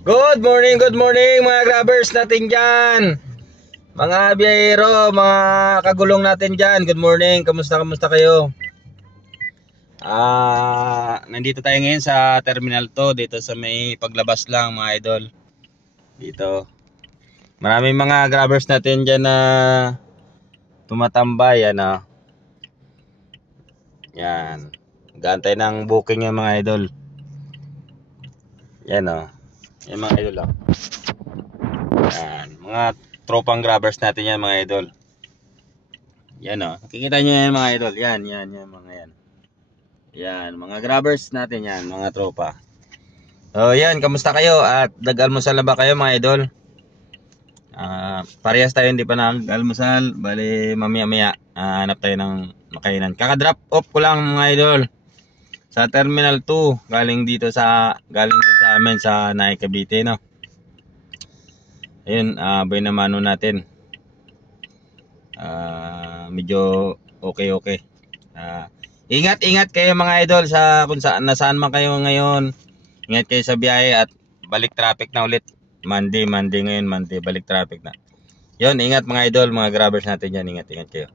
Good morning mga grabbers natin dyan. Mga biyahero, mga kagulong natin dyan. Good morning, kamusta kayo? Nandito tayo ngayon sa Terminal 2. Dito sa may paglabas lang mga idol. Dito maraming mga grabbers natin dyan na tumatambay. Yan, gantay ng booking yung mga idol. Yan yan mga idol Yan, mga tropang grabbers natin yan mga idol. Yan nakikita nyo yan mga idol. Yan mga yan. Yan, mga grabbers natin yan, mga tropa. So yan, kamusta kayo? At nag-almusal na ba kayo mga idol? Parehas tayo hindi pa nag-almusal. Bali mamaya hanap tayo ng makainan. Kaka-drop off ko lang mga idol sa Terminal 2. Galing dito sa amin sa Naik Cavite, no? Ayun, boy na mano natin. Medyo okay. Ingat kayo mga idol sa kung nasaan man kayo ngayon. Ingat kayo sa biyahe at balik traffic na ulit. Monday ngayon, balik traffic na. Yun, ingat mga idol, mga grabbers natin yan. Ingat kayo.